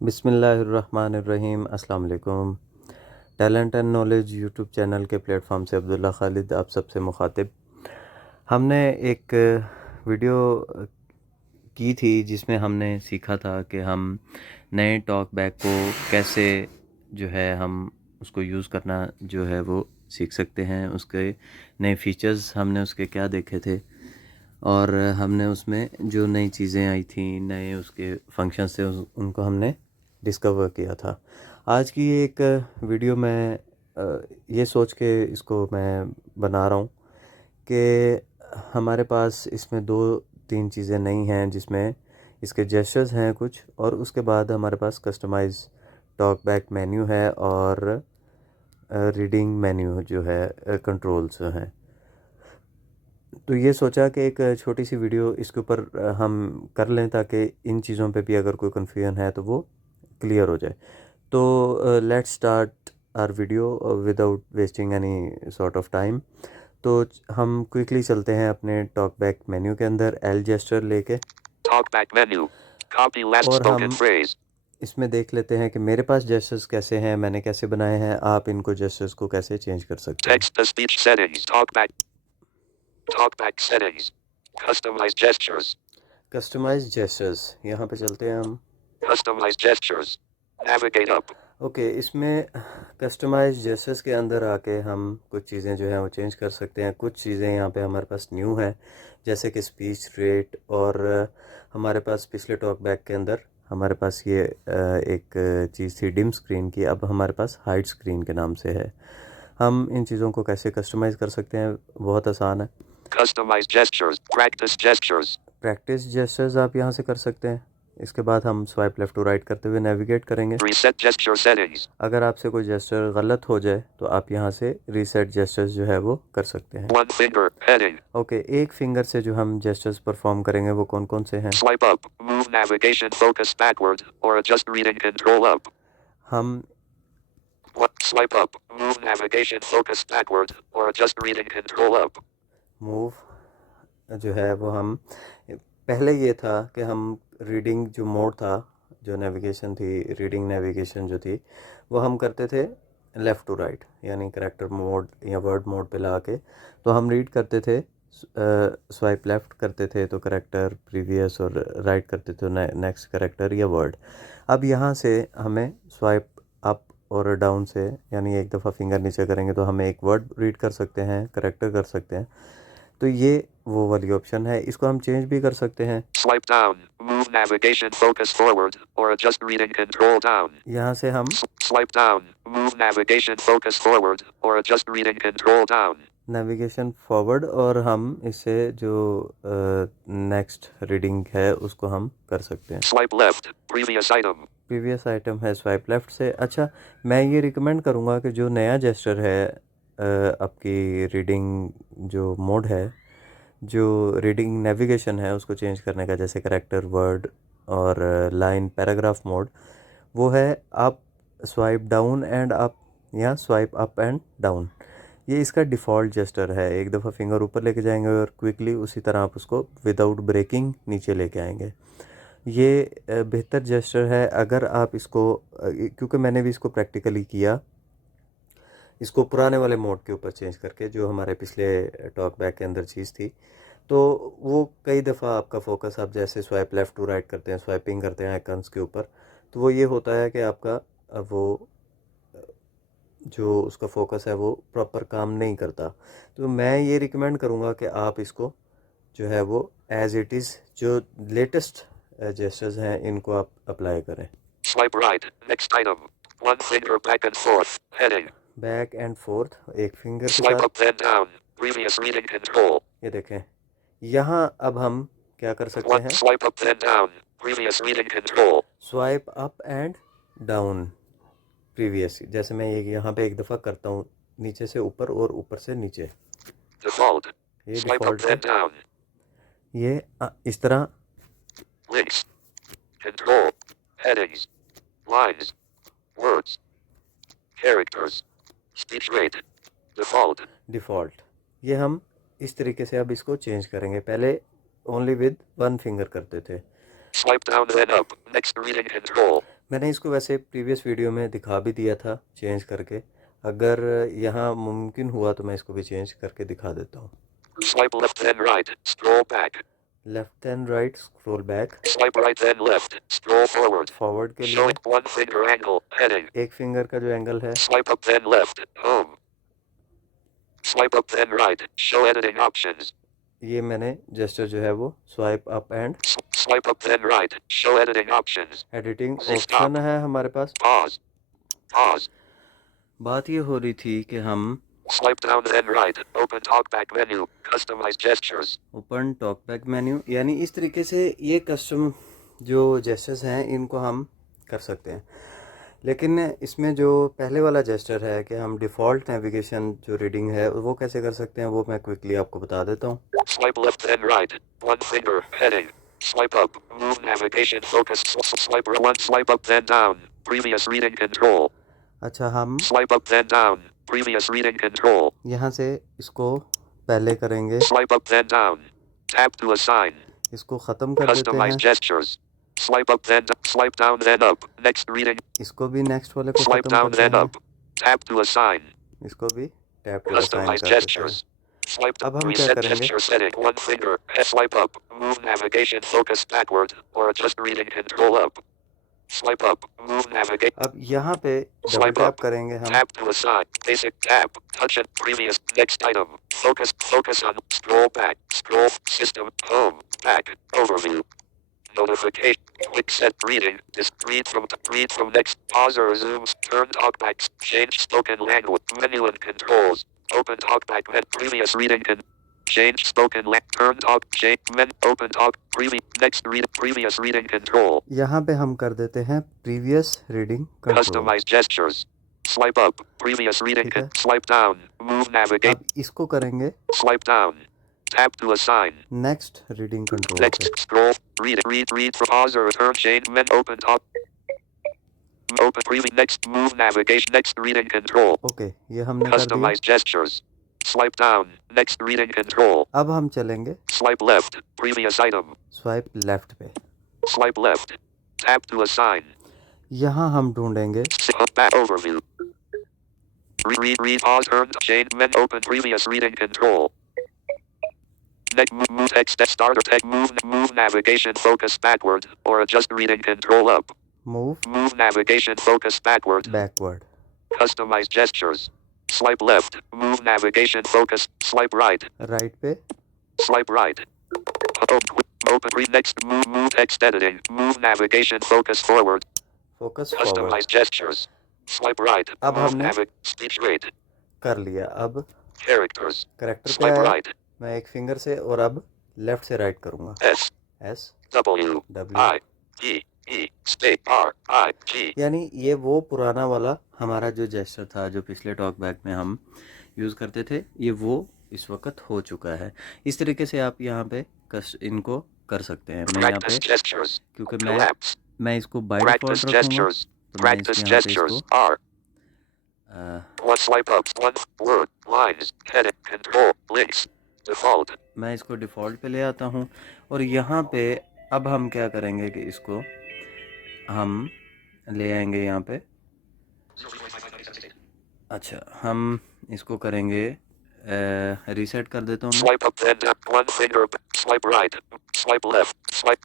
बिस्मिल्लाहिर्रहमानिर्रहीम। अस्सलाम वालेकुम। Talent and knowledge YouTube channel के प्लेटफॉर्म से अब्दुल्ला खालिद आप सबसे मुखातिब। हमने एक वीडियो की थी जिसमें हमने सीखा था कि हम नए टॉक बैक को कैसे जो है हम उसको यूज़ करना जो है वो सीख सकते हैं। उसके नए फीचर्स हमने उसके क्या देखे थे और हमने उसमें जो नई चीज़ें आई थी, नए उसके फंक्शंस थे, उनको हमने डिस्कवर किया था। आज की एक वीडियो मैं ये सोच के इसको मैं बना रहा हूँ कि हमारे पास इसमें 2-3 चीज़ें नई हैं, जिसमें इसके जेस्चर्स हैं कुछ, और उसके बाद हमारे पास कस्टमाइज़ टॉक बैक मेन्यू है और रीडिंग मेन्यू जो है, कंट्रोल्स हैं। तो ये सोचा कि एक छोटी सी वीडियो इसके ऊपर हम कर लें ताकि इन चीज़ों पे भी अगर कोई कन्फ्यूजन है तो वो क्लियर हो जाए। तो let's start our video without wasting any sort of time. तो हम क्विकली चलते हैं अपने टॉक बैक मेन्यू के अंदर, एल जेस्चर लेके, Talk back menu. Copy last और spoken हम phrase. इसमें देख लेते हैं कि मेरे पास जेस्चर्स कैसे हैं, मैंने कैसे बनाए हैं, आप इनको जेस्चर्स को कैसे चेंज कर सकते हैं। Text to speech settings. Talk back. Talk back settings. Customize gestures. Customise gestures, यहाँ पे चलते हैं हम। Customize gestures. Navigate up. ओके, इसमें कस्टमाइज जेस्चर्स के अंदर आके हम कुछ चीज़ें जो हैं वो चेंज कर सकते हैं। कुछ चीज़ें यहाँ पे हमारे पास न्यू हैं, जैसे कि स्पीच रेट, और हमारे पास पिछले टॉक बैक के अंदर हमारे पास ये एक चीज़ थी डिम स्क्रीन की, अब हमारे पास हाइड स्क्रीन के नाम से है। हम इन चीज़ों को कैसे कस्टमाइज़ कर सकते हैं, बहुत आसान है। Customize gestures. Practice gestures. Practice gestures आप यहाँ से कर सकते हैं। इसके बाद हम स्वाइप लेफ़्ट टू राइट करते हुए नेविगेट करेंगे। Reset gesture settings. अगर आपसे कोई जेस्चर गलत हो जाए तो आप यहाँ से रीसेट जेस्चर्स जो है वो कर सकते हैं। One finger. Heading. ओके, एक फिंगर से जो हम जेस्चर्स परफॉर्म करेंगे वो कौन कौन से हैं। Swipe up. Move navigation focus backward or adjust reading control up. हम Swipe up. Move navigation focus backward or adjust reading control up. Move जो है वो हम पहले ये था कि हम रीडिंग जो मोड था, जो नेविगेशन थी, रीडिंग नेविगेशन जो थी, वो हम करते थे लेफ़्ट टू राइट, यानी करैक्टर मोड या वर्ड मोड पे ला के। तो हम रीड करते थे, स्वाइप लेफ़्ट करते थे तो करैक्टर प्रीवियस, और राइट करते थे नेक्स्ट करैक्टर या वर्ड। अब यहाँ से हमें स्वाइप अप और डाउन से, यानी एक दफ़ा फिंगर नीचे करेंगे तो हमें एक वर्ड रीड कर सकते हैं, करैक्टर कर सकते हैं। तो ये वो वाली ऑप्शन है, इसको हम चेंज भी कर सकते हैं। Swipe down. Move navigation focus forward or adjust reading control down. यहाँ से हम Swipe down. Move navigation focus forward or adjust reading control down. Navigation forward, और हम इससे जो नेक्स्ट रीडिंग है उसको हम कर सकते हैं। Swipe left. Previous item. Previous item है स्वाइप लेफ़्ट से। अच्छा, मैं ये रिकमेंड करूँगा कि जो नया जेस्चर है, आपकी रीडिंग जो मोड है, जो रीडिंग नेविगेशन है उसको चेंज करने का, जैसे करैक्टर, वर्ड और लाइन, पैराग्राफ मोड, वो है आप स्वाइप डाउन एंड अप या स्वाइप अप एंड डाउन। ये इसका डिफ़ॉल्ट जेस्चर है। एक दफ़ा फिंगर ऊपर लेके जाएंगे और क्विकली उसी तरह आप उसको विदाउट ब्रेकिंग नीचे लेके आएंगे। ये बेहतर जेस्चर है। अगर आप इसको क्योंकि मैंने भी इसको प्रैक्टिकली किया, इसको पुराने वाले मोड के ऊपर चेंज करके, जो हमारे पिछले टॉक बैक के अंदर चीज़ थी, तो वो कई दफ़ा आपका फोकस, आप जैसे स्वाइप लेफ़्ट टू राइट करते हैं, स्वाइपिंग करते हैं आइकन्स के ऊपर, तो वो ये होता है कि आपका वो जो उसका फोकस है वो प्रॉपर काम नहीं करता। तो मैं ये रिकमेंड करूँगा कि आप इसको जो है वो एज़ इट इज़, जो लेटेस्ट जेस्चर्स हैं इनको आप अप्लाई करें। Swipe right. Next item. One finger back and forth. Heading. Back and fourth, एक फिंगर के Swipe साथ। up then down. Previous reading control. ये देखें, यहाँ अब हम क्या कर सकते One हैं, swipe up then down. Previous reading control. Swipe up and down previous. जैसे मैं ये यहाँ पे एक दफ़ा करता हूँ, नीचे से ऊपर और ऊपर से नीचे, Default. ये Swipe up डिफ़ॉल्ट then है। down. ये इस तरह Links. Control. Headings. Lines. Words. Characters. Speech rate. Default. Default, ये हम इस तरीके से अब इसको चेंज करेंगे। पहले ओनली विद वन फिंगर करते थे। Swipe down then up. Next reading control. मैंने इसको वैसे प्रीवियस वीडियो में दिखा भी दिया था चेंज करके, अगर यहाँ मुमकिन हुआ तो मैं इसको भी चेंज करके दिखा देता हूँ। Swipe left then right. Scroll back. Left and right scroll back, Swipe right then left. Scroll forward. Forward के लिए Showing one finger angle. Heading. एक फिंगर का जो एंगल है, Swipe up then left. Home. Swipe up then right. Show editing options. ये मैंने gesture जो है वो swipe up and Swipe up then right. Show editing options. Editing Stop. Option है हमारे पास। Pause. Pause. बात ये हो रही थी कि हम Swipe down then right. Open talkback menu. Customize gestures. Open talkback menu, यानी इस तरीके से ये कस्टम जो जेस्चर्स हैं इनको हम कर सकते हैं। लेकिन इसमें जो पहले वाला जेस्चर है कि हम डिफ़ॉल्ट नेविगेशन जो रीडिंग है वो कैसे कर सकते हैं, वो मैं क्विकली आपको बता देता हूँ। Swipe left then right. One finger. Heading. Swipe up. Move navigation focus. Swipe one. Swipe up then down. Previous reading control. अच्छा, हम Swipe up then down. Previous reading control. यहाँ से इसको पहले करेंगे, Swipe up then down. Tap to assign. इसको ख़त्म कर देते Customize हैं, gestures. Swipe up then swipe down then up. Next reading. इसको भी नेक्स्ट वाले को Swipe ख़त्म down करते then हैं, up. Tap to assign. इसको भी टैप टू असाइन Customize कर देते हैं। gestures. Swipe अब हम क्या reset करेंगे, gesture setting. One finger. Swipe up. Move navigation focus backward or adjust reading control up. Swipe up. Move navigate. अब यहाँ पे डबल Swipe टैप up. करेंगे हम, Tap to assign. Basic tap. Touch it. Previous. Next item. Focus. Focus on. Scroll back. Scroll. System. Home. Back. Overview. Notification. Quick set reading. Read from next. Pause or resume. Turn talkbacks. Change spoken language. Menu and controls. Open talkback. Previous reading. Change spoken language. Turn talk. Change men. Open talk. Next read. Previous reading control. यहाँ पे हम कर देते हैं previous reading control. Customize gestures. Swipe up. Previous reading. ठीक है। Swipe down. Move navigate. अब इसको करेंगे Swipe down. Tap to assign. Next reading control Next पे। scroll. Read for pause or return. Change men. Open talk. Open preview. Next move navigation. Next reading control. Okay, ये हमने कर दिया। Customize gestures. Swipe down. Next reading control. अब हम चलेंगे Swipe left. Previous item. Swipe left पे, Swipe left. Tap to assign. यहाँ हम ढूंढेंगे Back overview. Read pause turn change men open previous reading control. Next move text starter text move navigation focus backward or adjust reading control up. Move Navigation focus backward. Backward, Customize gestures. Swipe left. Move navigation focus. Swipe right. Right पे, Swipe right. Open next move text editing. Move navigation focus forward. Focus forward, Customize gestures. Swipe right. अब Move हमने speech rate. कर लिया। अब Characters. Character पे Swipe आया, right. मैं एक फिंगर से और अब लेफ्ट से राइट करूँगा। S S W W, I E E space R I G. यानी ये वो पुराना वाला हमारा जो जेस्चर था जो पिछले टॉक बैक में हम यूज़ करते थे, ये वो इस वक्त हो चुका है। इस तरीके से आप यहाँ पे इनको कर सकते हैं। मैं यहाँ पे Practice gestures. क्योंकि Collapse. मैं इसको बाय डिफ़ॉल्ट Practice रखूँगा, gestures. तो मैं Practice यहाँ पे gestures. इसको R. One swipe up. One word. Lines. Heading. Control. Links. Default. मैं इसको डिफ़ॉल्ट पे ले आता हूँ और यहाँ पे अब हम क्या करेंगे कि इसको हम ले आएंगे यहाँ पे। अच्छा, हम इसको करेंगे रीसेट कर देता हूँ मैं। Swipe up then down. One finger. Swipe right. Swipe left.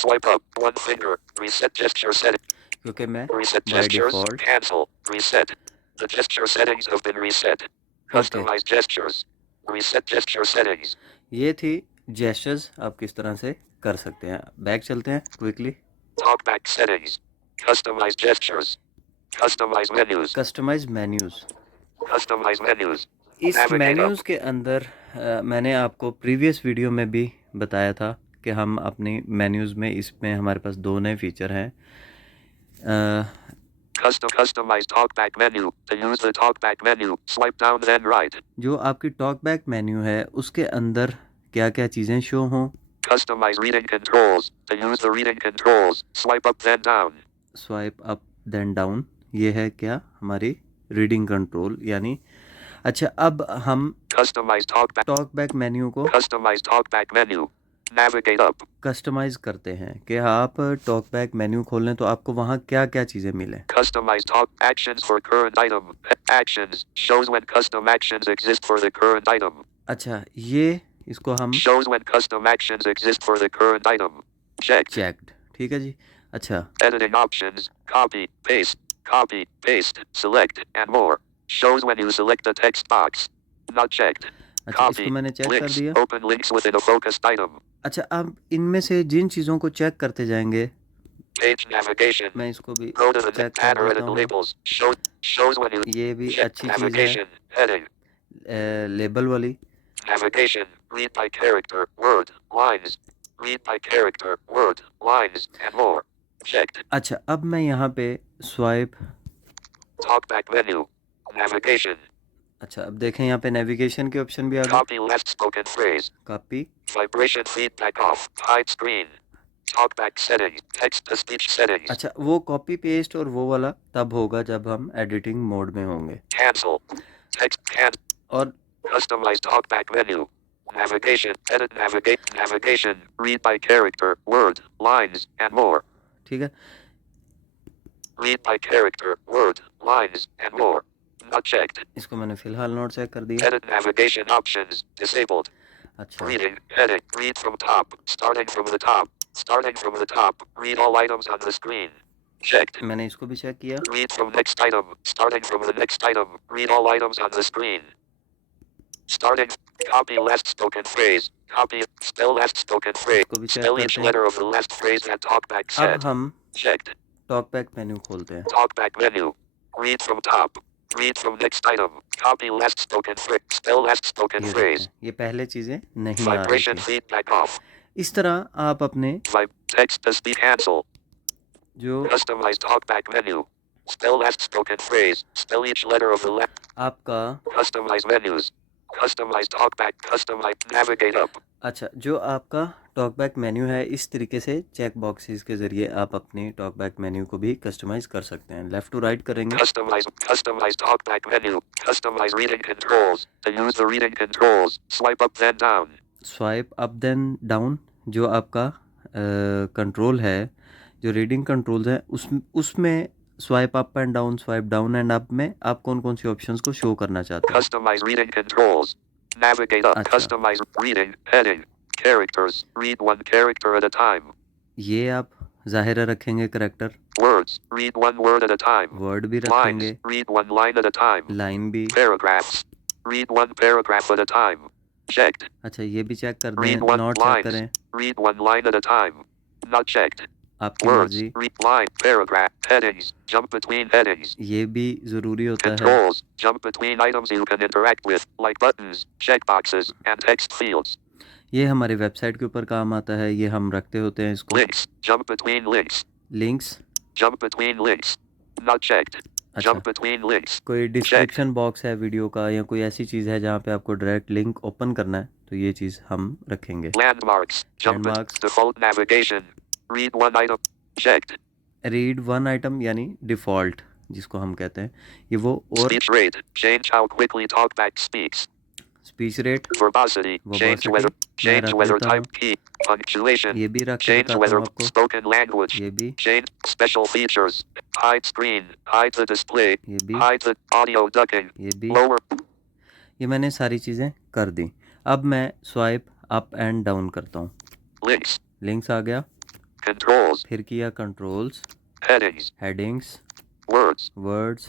Swipe up. One finger. Reset gesture setting. क्योंकि मैं Reset by gestures. Default Cancel. Reset. The gesture settings have been reset. Customize gestures. Reset gesture settings. ये थी gestures आप किस तरह से कर सकते हैं। बैक चलते हैं quickly. Talkback settings. Customize gestures. Customize menus. Customise menus, Customize menus. इस Navigate मेन्यूज़ up. के अंदर मैंने आपको प्रीवियस वीडियो में भी बताया था कि हम अपनी मेन्यूज़ में इसमें हमारे पास दो नए फीचर हैं। Customize talkback menu. To use the talkback menu, swipe down then right. जो आपकी टॉकबैक मेन्यू है उसके अंदर क्या क्या चीज़ें शो हों। Customize reading controls. To use the reading controls, swipe up then down. Swipe up then down, ये है क्या हमारी रीडिंग कंट्रोल यानी। अच्छा, अब हम Customize talkback. टॉकबैक मेन्यू को Customize talkback menu. Navigate up. Customise करते हैं कि आप टॉकबैक मेन्यू खोल लें तो आपको वहाँ क्या-क्या चीज़ें मिलें। Customize talk actions for current item. Actions shows when custom actions exist for the current item. अच्छा, ये इसको हम Shows when custom actions exist for the current item. Checked. Checked, ठीक है जी। अच्छा, Editing options. Copy, paste, select, and more. Shows when you select a text box. Not checked. अच्छा इसको Copy. मैंने चेक कर Links. दिया। Open links within a focused item. अच्छा, अब इनमें से जिन चीज़ों को चेक करते जाएँगे, Page navigation. मैं इसको भी Go to the चेक कर banner देता edit हूँ। labels. Shows when you ये भी check अच्छी चीज़ है, navigation. Heading. लेबल वाली। Navigation. Read by character. Word. Lines. Read by character. Word. Lines. And more. Checked. अच्छा, अब मैं यहाँ पे स्वाइप, Talkback menu. Navigation. अच्छा अब देखें यहाँ पे नेविगेशन के ऑप्शन भी आ गए। Copy last spoken phrase. Copy, Vibration feedback off. Hide screen. Talkback settings. Text to speech settings. अच्छा वो कॉपी पेस्ट और वो वाला तब होगा जब हम एडिटिंग मोड में होंगे। Cancel. Text can. और Customize talkback menu. Navigation. Edit navigation. Read by character. Word. Lines. And more. ठीक है, Read by character. Word. Lines. And more. Not checked. इसको मैंने फिलहाल नोट चेक कर दिया। Edit navigation options. Disabled. अच्छा, Reading. Heading. Read from top. Starting from the top. Starting from the top. Read all items on the screen. Checked. मैंने इसको भी check किया। Read from next item. Starting from the next item. Read all items on the screen. Starting. Copy last spoken phrase. Copy. Spell last spoken phrase. इसको भी check Spell each करते हैं। letter of the last phrase that talkback अब said. हम Checked. Talkback menu खोलते हैं। Talkback menu. Read from top. Read from next item. Copy last spoken phrase. Spell last spoken ये phrase. देखें, ये पहले चीज़ें नहीं आ रही Vibration थी। feedback off. इस तरह आप अपने Text to speak cancel. जो Customize talkback menu. Spell last spoken phrase. Spell each letter of the last. आपका, Customize menus. Customize talkback. Customize navigate up. अच्छा जो आपका टॉकबैक मेन्यू है, इस तरीके से चेक बॉक्सेस के ज़रिए आप अपने टॉकबैक मेन्यू को भी कस्टमाइज़ कर सकते हैं। लेफ़्ट टू राइट करेंगे। Customize talkback menu. Customize reading controls. To use the reading controls, swipe up then down. Swipe up then down, जो आपका कंट्रोल है, जो रीडिंग कंट्रोल्स हैं उसमें swipe up and down, swipe down and up में आप कौन कौन सी ऑप्शंस को शो करना चाहते हैं। Customize reading controls. Navigate up. अच्छा। Customize reading. Heading. Characters. Read one character at a time. ये आप ज़ाहिर रखेंगे character, Words. Read one word at a time. Word भी Lines. रखेंगे, Read one line at a time. Line भी। Paragraphs. Read one paragraph at a time. Checked. अच्छा ये भी चेक कर दें, Read one not check lines. करें, Read one line at a time. Not checked. आपकी Words. मर्जी। Read line. Paragraph. Headings. Jump between headings. ये भी ज़रूरी होता है। Controls. Jump between items you can interact with, like buttons, checkboxes, and text fields. ये हमारी वेबसाइट के ऊपर काम आता है, ये हम रखते होते हैं इसको। Links. Jump between links. Links, Jump between links. Not checked. अच्छा Jump between links. कोई डिस्क्रिप्शन बॉक्स है वीडियो का या कोई ऐसी चीज़ है जहाँ पे आपको डायरेक्ट लिंक ओपन करना है, तो ये चीज़ हम रखेंगे। Landmarks. Jump Landmarks. default navigation. Read one item. Checked. Read one item यानी डिफ़ॉल्ट जिसको हम कहते हैं, ये वो। और Speech rate. Change how quickly talkback speaks. Speech rate, Verbosity. Change whether. Change रख whether देता type key. Punctuation. ये भी रख के Change बताता whether हूँ आपको। spoken language. ये भी, Change special features. Hide screen. Hide the display. ये भी, Hide the audio ducking. ये भी, Lower. ये मैंने सारी चीज़ें कर दी। अब मैं स्वाइप अप एंड डाउन करता हूँ। Links. लिंक्स आ गया, Controls. फिर किया controls, Headings. Headings, Words. Words,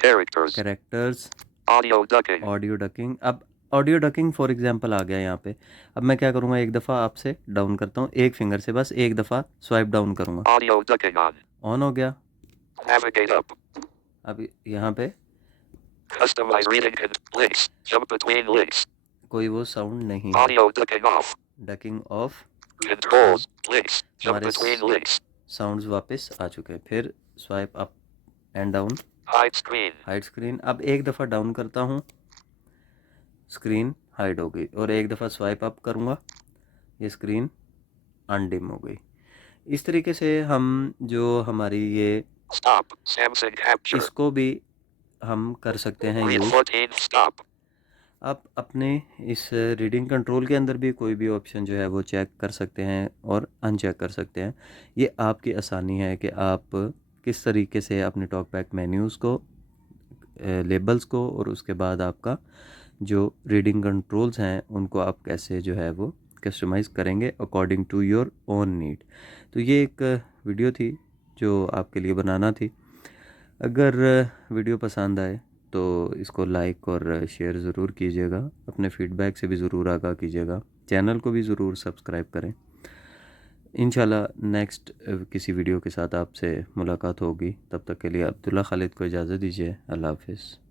Characters. Characters, Audio ducking. Audio ducking. अब ऑडियो डकिंग फॉर एग्जांपल आ गया यहाँ पे। अब मैं क्या करूँगा, एक दफ़ा आपसे डाउन करता हूँ, एक फिंगर से बस एक दफ़ा स्वाइप डाउन करूँगा, Audio ducking on. ऑन हो गया। Navigate up. अब यहाँ पे Customize reading links. Jump between links. कोई वो साउंड नहीं है। Audio ducking off. Ducking of, Controls. Links. Jump हमारे between links. साउंड्स वापस आ चुके हैं। फिर swipe up and down, Hide screen. Hide screen. अब एक दफ़ा डाउन करता हूँ, स्क्रीन हाइड हो गई, और एक दफ़ा स्वाइप अप करूँगा, ये स्क्रीन अनडिम हो गई। इस तरीके से हम जो हमारी ये Stop. Samsung capture. इसको भी हम कर सकते हैं Read यूज़। 14. Stop. आप अपने इस रीडिंग कंट्रोल के अंदर भी कोई भी ऑप्शन जो है वो चेक कर सकते हैं और अनचेक कर सकते हैं। ये आपकी आसानी है कि आप किस तरीके से अपने टॉकबैक मेन्यूज़ को, लेबल्स को, और उसके बाद आपका जो रीडिंग कंट्रोल्स हैं उनको आप कैसे जो है वो कस्टमाइज़ करेंगे according to your own need. तो ये एक वीडियो थी जो आपके लिए बनाना थी। अगर वीडियो पसंद आए तो इसको लाइक और शेयर ज़रूर कीजिएगा, अपने फीडबैक से भी ज़रूर आगाह कीजिएगा, चैनल को भी ज़रूर सब्सक्राइब करें। इंशाल्लाह नेक्स्ट किसी वीडियो के साथ आपसे मुलाकात होगी। तब तक के लिए अब्दुल्ला खालिद को इजाज़त दीजिए। अल्लाह हाफ़िज़।